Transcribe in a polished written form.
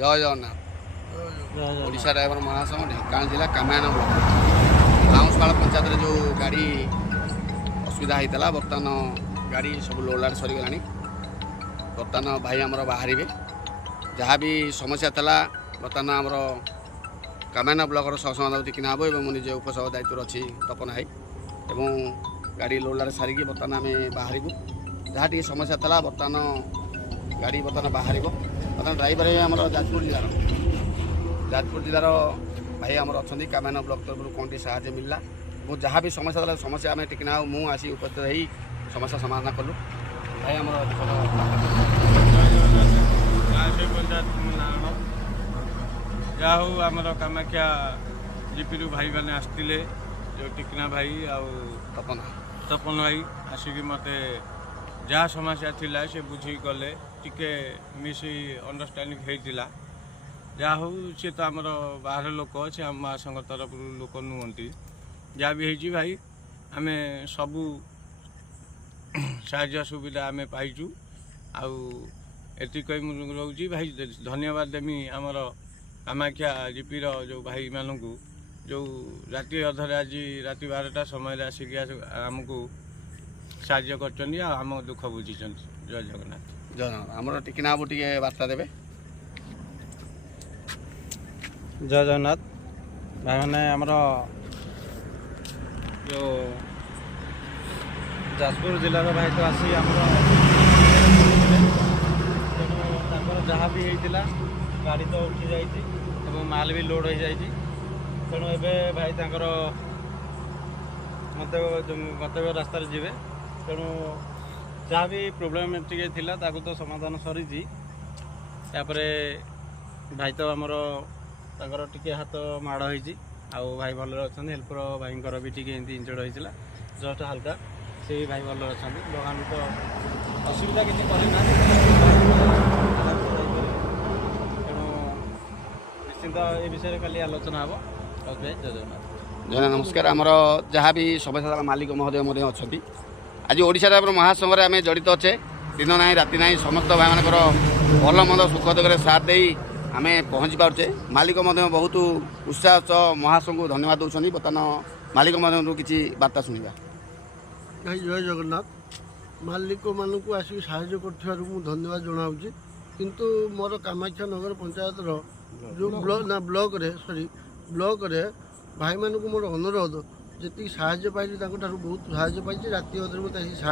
ଜୟ Jagannath. Odisha driver ମହାସଂଘ ଢେଙ୍କାନାଳ ଜିଲ୍ଲା କାମାୟନ block Baunsapal ପଞ୍ଚାୟତରେ ଯେଉଁ ଗାଡ଼ି ଅସୁବିଧା ହେଇଥିଲା, ବର୍ତ୍ତମାନ ଗାଡ଼ି ସବୁ ଲୋଡ଼୍ ସରିଗଲାଣି। ବର୍ତ୍ତମାନ ଭାଇ ଆମର ବାହାରିବେ। ଯାହା ବି ସମସ୍ୟା ଥିଲା ବର୍ତ୍ତମାନ ଆମର କାମାୟନ ବ୍ଲକର ସହସମାଧାନ ଠିକ୍ ହେବ ଏବଂ ମୁଁ ନିଜେ ଉପସଭା ଦାୟିତ୍ୱରେ ଅଛି ତପନ ଭାଇ ଏବଂ ଗାଡ଼ି ଲୋଡ଼୍ ସାରିକି ବର୍ତ୍ତମାନ ଆମେ ବାହାରିବୁ। ଯାହା ଟିକେ ସମସ୍ୟା ଥିଲା ବର୍ତ୍ତମାନ ଗାଡ଼ି ବାହାରିବ। ବର୍ତ୍ତମାନ ଡ୍ରାଇଭର ଆମର ଯାଜପୁର ଜିଲ୍ଲାର ଭାଇ ଆମର ଅଛନ୍ତି। କାମାୟନ ବ୍ଲକ ତରଫରୁ କ'ଣ ଟିକେ ସାହାଯ୍ୟ ମିଳିଲା ଏବଂ ଯାହା ବି ସମସ୍ୟା ଥିଲା ସମସ୍ୟା ଆମେ ଟିକେ ନା ମୁଁ ଆସି ଉପସ୍ଥିତ ହେଇ ସମସ୍ୟା ସମାଧାନ କଲୁ। ଭାଇ ଆମର ଯାହା ହଉ ଆମର କାମାକ୍ଷା ଜିପିରୁ ଭାଇମାନେ ଆସିଥିଲେ, ଯେଉଁ ଟିକିନା ଭାଇ ଆଉ ତପନ ଭାଇ ଆସିକି ମୋତେ ଯାହା ସମସ୍ୟା ଥିଲା ସେ ବୁଝିକି ଗଲେ। ଟିକେ ମିସ୍ ଅଣ୍ଡରଷ୍ଟାଣ୍ଡିଂ ହେଇଥିଲା। ଯାହା ହଉ ସିଏ ତ ଆମର ବାହାର ଲୋକ, ସେ ଆମ ମହାସଂଘ ତରଫରୁ ଲୋକ ନୁହନ୍ତି। ଯାହା ବି ହେଇଛି ଭାଇ ଆମେ ସବୁ ସାହାଯ୍ୟ ସୁବିଧା ଆମେ ପାଇଛୁ। ଆଉ ଏତିକି କହି ମୁଁ ରହୁଛି ଭାଇ। ଧନ୍ୟବାଦ ଦେମି ଆମର କାମାକ୍ଷା ଜିପିର ଯେଉଁ ଭାଇମାନଙ୍କୁ, ଯେଉଁ ରାତି ଅଧରେ ଆଜି ରାତି 12ଟା ସମୟରେ ଆସିକି ଆମକୁ ସାହାଯ୍ୟ କରିଛନ୍ତି ଆଉ ଆମ ଦୁଃଖ ବୁଝିଛନ୍ତି। ଜୟ ଜଗନ୍ନାଥ। ଜୟ ଜଗନ୍ନାଥ। ଆମର ଟିକିନା ବାବୁ ଟିକେ ବାର୍ତ୍ତା ଦେବେ। ଜୟ ଜଗନ୍ନାଥ। ଭାଇମାନେ ଆମର ଯେଉଁ ଯାଜପୁର ଜିଲ୍ଲାର ଭାଇ ତ ଆସି ଆମର ତେଣୁ ତାଙ୍କର ଯାହା ବି ହେଇଥିଲା ଗାଡ଼ି ତ ଉଠି ଯାଇଛି ଏବଂ ମାଲ ବି ଲୋଡ଼ ହୋଇଯାଇଛି। ତେଣୁ ଏବେ ଭାଇ ତାଙ୍କର ଗନ୍ତବ୍ୟ ରାସ୍ତାରେ ଯିବେ। ତେଣୁ ଯାହା ବି ପ୍ରୋବ୍ଲେମ୍ ଟିକେ ଥିଲା ତାକୁ ତ ସମାଧାନ ସରିଛି। ତାପରେ ଭାଇ ତ ଆମର ତାଙ୍କର ଟିକେ ହାତ ମାଡ଼ ହେଇଛି ଆଉ ଭାଇ ଭଲରେ ଅଛନ୍ତି। ହେଲ୍ପର ଭାଇଙ୍କର ବି ଟିକେ ଏମିତି ଇଞ୍ଜର୍ଡ଼ ହେଇଥିଲା, ଜଷ୍ଟ ହାଲକା। ସେ ବି ଭାଇ ଭଲରେ ଅଛନ୍ତି। ଭଗବାନ ତ ଅସୁବିଧା କିଛି କରିନାହାନ୍ତି। ତେଣୁ ନିଶ୍ଚିନ୍ତ ଏ ବିଷୟରେ କାଲି ଆଲୋଚନା ହେବ। ଜୟ ଜଗନ୍ନାଥ। ଜୟ ନମସ୍କାର। ଆମର ଯାହା ବି ସମସ୍ୟା ମାଲିକ ମହୋଦୟ ମଧ୍ୟ ଅଛନ୍ତି। ଆଜି ଓଡ଼ିଶା ଡ୍ରାଇଭର ମହାସଂଘରେ ଆମେ ଜଡ଼ିତ ଅଛେ। ଦିନ ନାହିଁ ରାତି ନାହିଁ ସମସ୍ତ ଭାଇମାନଙ୍କର ଭଲ ମନ୍ଦ ସୁଖ ଦୁଃଖରେ ସାଥ ଦେଇ ଆମେ ପହଞ୍ଚି ପାରୁଛେ। ମାଲିକ ମଧ୍ୟ ବହୁତ ଉତ୍ସାହ ସହ ମହାସଂଘକୁ ଧନ୍ୟବାଦ ଦେଉଛନ୍ତି। ବର୍ତ୍ତମାନ ମାଲିକ ମଧ୍ୟରୁ କିଛି ବାର୍ତ୍ତା ଶୁଣିବା। ଭାଇ ଜୟ ଜଗନ୍ନାଥ। ମାଲିକମାନଙ୍କୁ ଆସିକି ସାହାଯ୍ୟ କରୁଥିବାରୁ ମୁଁ ଧନ୍ୟବାଦ ଜଣାଉଛି। କିନ୍ତୁ ମୋର କାମାକ୍ଷା ନଗର ପଞ୍ଚାୟତର ଯେଉଁ ବ୍ଲକରେ ଭାଇମାନଙ୍କୁ ମୋର ଅନୁରୋଧ, ଯେତିକି ସାହାଯ୍ୟ ପାଇଲି ତାଙ୍କଠାରୁ ବହୁତ ସାହାଯ୍ୟ ପାଇଛି। ରାତି ଅଧରେ ମୋତେ ଆସି ସାହାଯ୍ୟ